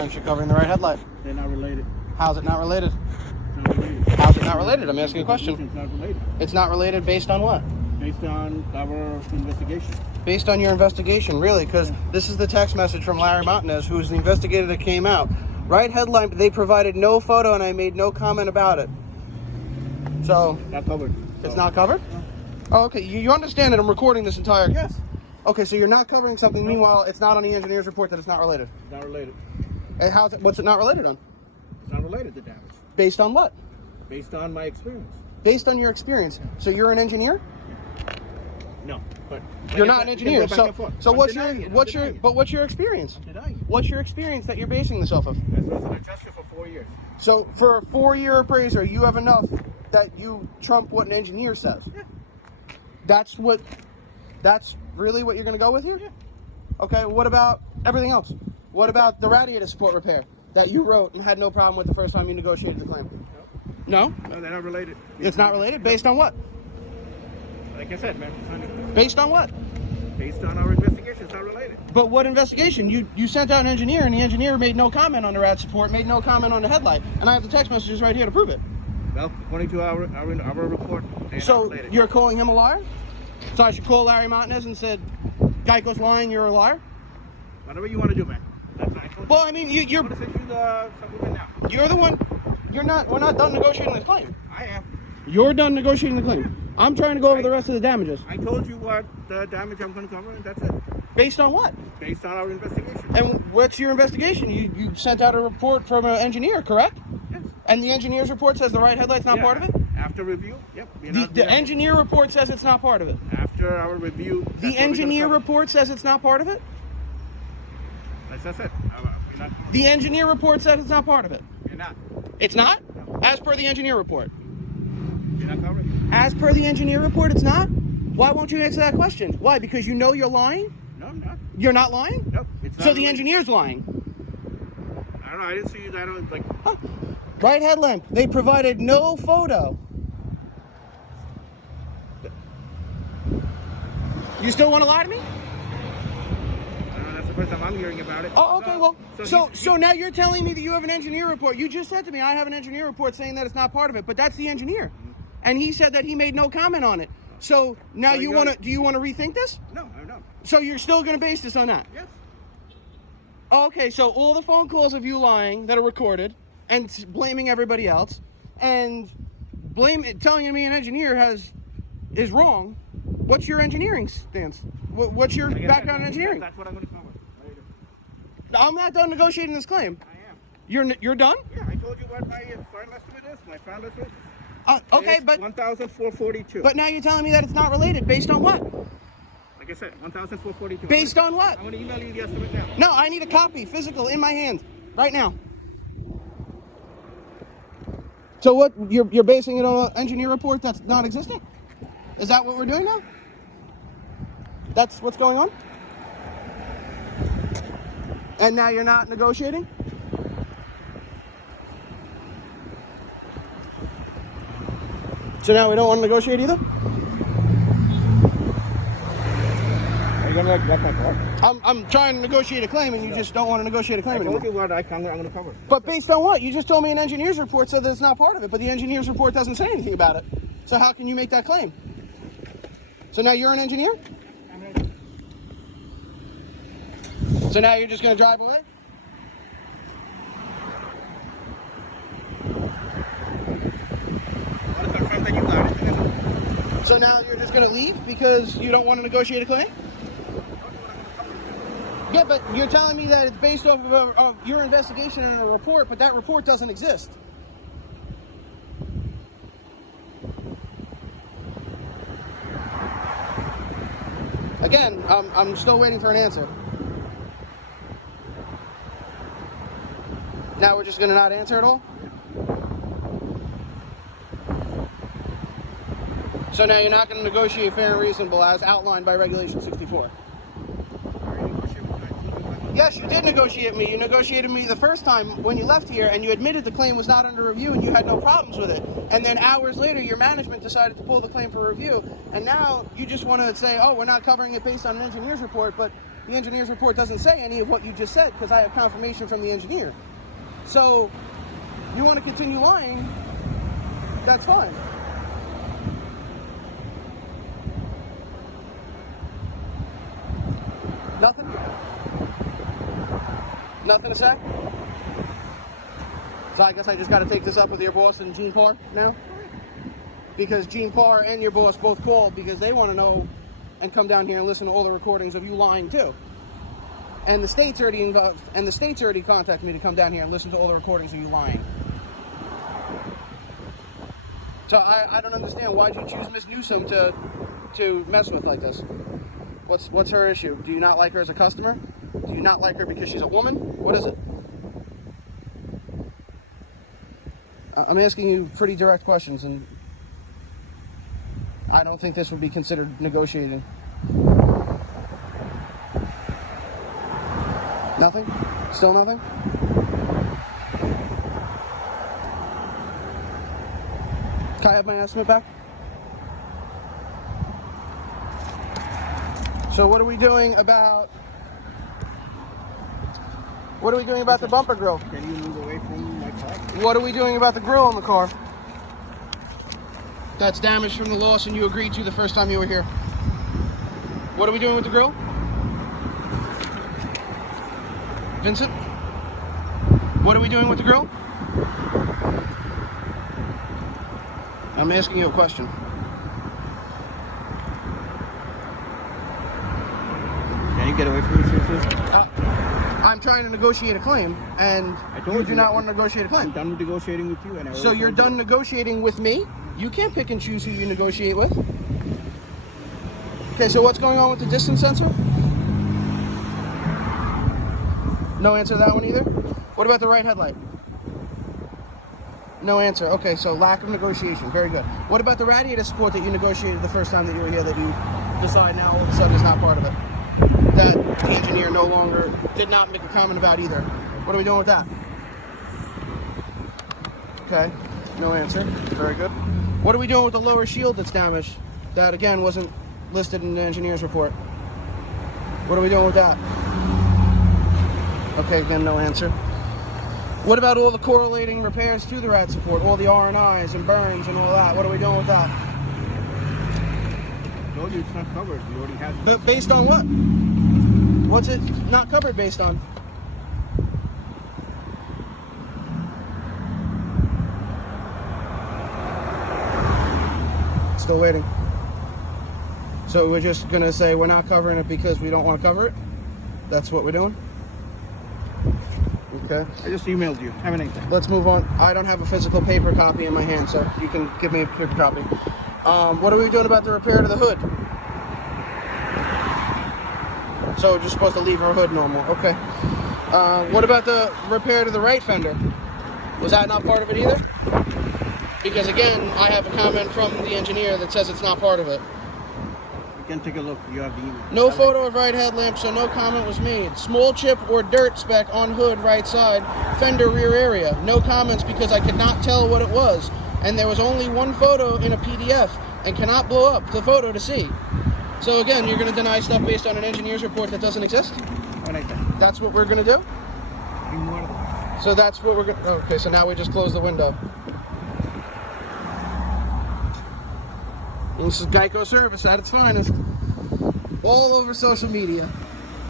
aren't you covering the right headlight? They're not related. How's it not related? It's not related. How's it not related? I'm asking a question. It's not related. It's not related based on what? Based on our investigation. Based on your investigation, really? Because this is the text message from Larry Montanez, who is the investigator that came out. Right headline, they provided no photo and I made no comment about it. So... Not covered. It's not covered? No. Oh, okay. You understand that I'm recording this entire... Yes. Okay, so you're not covering something. Meanwhile, it's not on the engineer's report that it's not related. It's not related. And how's it? What's it not related on? It's not related to damage. Based on what? Based on my experience. Based on your experience. So you're an engineer? No, but You're not an engineer. So what's your experience? I'm denying it. What's your experience that you're basing this off of? I was an adjuster for 4 years. So for a 4-year appraiser, you have enough that you trump what an engineer says. Yeah. That's really what you're going to go with here? Yeah. Okay, what about everything else? What about the radiator support repair that you wrote and had no problem with the first time you negotiated the claim? No? No, they're not related. It's not related? Based on what? Like I said, man, it's not Based on what? based on our investigation. It's not related. But what investigation? You sent out an engineer and the engineer made no comment on the rad support, made no comment on the headlight, and I have the text messages right here to prove it. Well, according to our report, they're not So related. you're calling him a liar? So I should call Larry Montanez and said, Geico's lying, you're a liar? Whatever you want to do, man. That's what I told you. Well, I mean, you're I'm going to send you the supplement now. you're the one. We're not done negotiating the claim. I am. You're done negotiating the claim. I'm trying to go over the rest of the damages. I told you what the damage I'm going to cover, and that's it. Based on what? Based on our investigation. And what's your investigation? You sent out a report from an engineer, correct? Yes. And the engineer's report says the right headlight's not Yeah, part of it? After review, yep. The engineer report says it's not part of it. After our review. that's The what we're gonna engineer cover. report says it's not part of it? That's it. We're not. The engineer report said it's not part of it. You're not. It's not? As per the engineer report. You're not covered. As per the engineer report, it's not? Why won't you answer that question? Why? Because you know you're lying? No, I'm not. You're not lying? Nope. It's not So the related. engineer's lying. I don't know. I didn't see you. I don't like. Huh. Right headlamp. They provided no photo. You still want to lie to me? I don't know. That's the first time I'm hearing about it. Oh, okay, well, he's- so now you're telling me that you have an engineer report. You just said to me, I have an engineer report saying that it's not part of it, but that's the engineer. And he said that he made no comment on it. So now So do you want to rethink this? No, I don't. So you're still going to base this on that? Yes. Oh, okay, so all the phone calls of you lying that are recorded and blaming everybody else and telling me an engineer is wrong. What's your engineering stance? What's your Like I said, background in engineering? That's what I'm going to cover. Later. I'm not done negotiating this claim. I am. You're done? Yeah, I told you what my final estimate is. My final estimate is. Okay, It's but 1,442. now you're telling me that it's not related. Based on what? Like I said, 1,442. Based on what? I'm going to email you the estimate now. No, I need a copy, physical, in my hand, right now. So what? You're basing it on an engineer report that's non-existent? Is that what we're doing now? That's what's going on? And now you're not negotiating? So now we don't want to negotiate either? Are you going to wreck my car? I'm trying to negotiate a claim and you just don't want to negotiate a claim I anymore. told you what I'm going to cover. But based on what? You just told me an engineer's report said that it's not part of it, but the engineer's report doesn't say anything about it. So how can you make that claim? So now you're an engineer? So now you're just going to drive away? I want to confirm that you got it. So now you're just going to leave because you don't want to negotiate a claim? Yeah, but you're telling me that it's based off of your investigation and a report, but that report doesn't exist. Again, I'm still waiting for an answer. Now we're just going to not answer at all? So now you're not going to negotiate fair and reasonable as outlined by Regulation 64? Yes, you did negotiate me. You negotiated me the first time when you left here, and you admitted the claim was not under review and you had no problems with it. And then hours later, your management decided to pull the claim for review. And now you just want to say, oh, we're not covering it based on an engineer's report, but the engineer's report doesn't say any of what you just said because I have confirmation from the engineer. So, you want to continue lying, that's fine. Nothing? Nothing to say? So I guess I just got to take this up with your boss and Gene Parr now? Because Gene Parr and your boss both called because they want to know and come down here and listen to all the recordings of you lying too. And the state's already involved, and the state's already contacted me to come down here and listen to all the recordings of you lying. So I don't understand, why'd you choose Miss Newsom to mess with like this? What's her issue? Do you not like her as a customer? Do you not like her because she's a woman? What is it? I'm asking you pretty direct questions, and I don't think this would be considered negotiating. Nothing? Still nothing? Can I have my estimate back? So what are we doing about the bumper grill? Can you move away from my car? What are we doing about the grill on the car? That's damaged from the loss and you agreed to the first time you were here. What are we doing with the grill? Vincent? What are we doing with the grill? I'm asking you a question. Can you get away from me, seriously? I'm trying to negotiate a claim, and you do not want to negotiate a claim. I'm done negotiating with you. And So you're done negotiating with me? You can't pick and choose who you negotiate with. Okay, so what's going on with the distance sensor? No answer to that one either? What about the right headlight? No answer. Okay, so lack of negotiation. Very good. What about the radiator support that you negotiated the first time that you were here that you decide now all of a sudden is not part of it? That the engineer no longer did not make a comment about either. What are we doing with that? Okay, no answer. Very good. What are we doing with the lower shield that's damaged? That again wasn't listed in the engineer's report. What are we doing with that? Okay, again, no answer. What about all the correlating repairs to the rad support? All the R&Is and burns and all that? What are we doing with that? I told you it's not covered. You already had. But based on what? What's it not covered based on? Still waiting. So we're just going to say we're not covering it because we don't want to cover it? That's what we're doing? Okay. I just emailed you. Have a nice day. Let's move on. I don't have a physical paper copy in my hand, so you can give me a paper copy. What are we doing about the repair to the hood? So we're just supposed to leave our hood normal. Okay. What about the repair to the right fender? Was that not part of it either? Because again, I have a comment from the engineer that says it's not part of it. You can take a look. You have the email. No photo of right headlamp, so no comment was made. Small chip or dirt speck on hood right side, fender rear area. No comments because I could not tell what it was. And there was only one photo in a PDF and cannot blow up the photo to see. So again, you're going to deny stuff based on an engineer's report that doesn't exist? Have a nice day. That's what we're going to do? So that's what we're going to... Okay, so now we just close the window. This is Geico service at its finest. All over social media.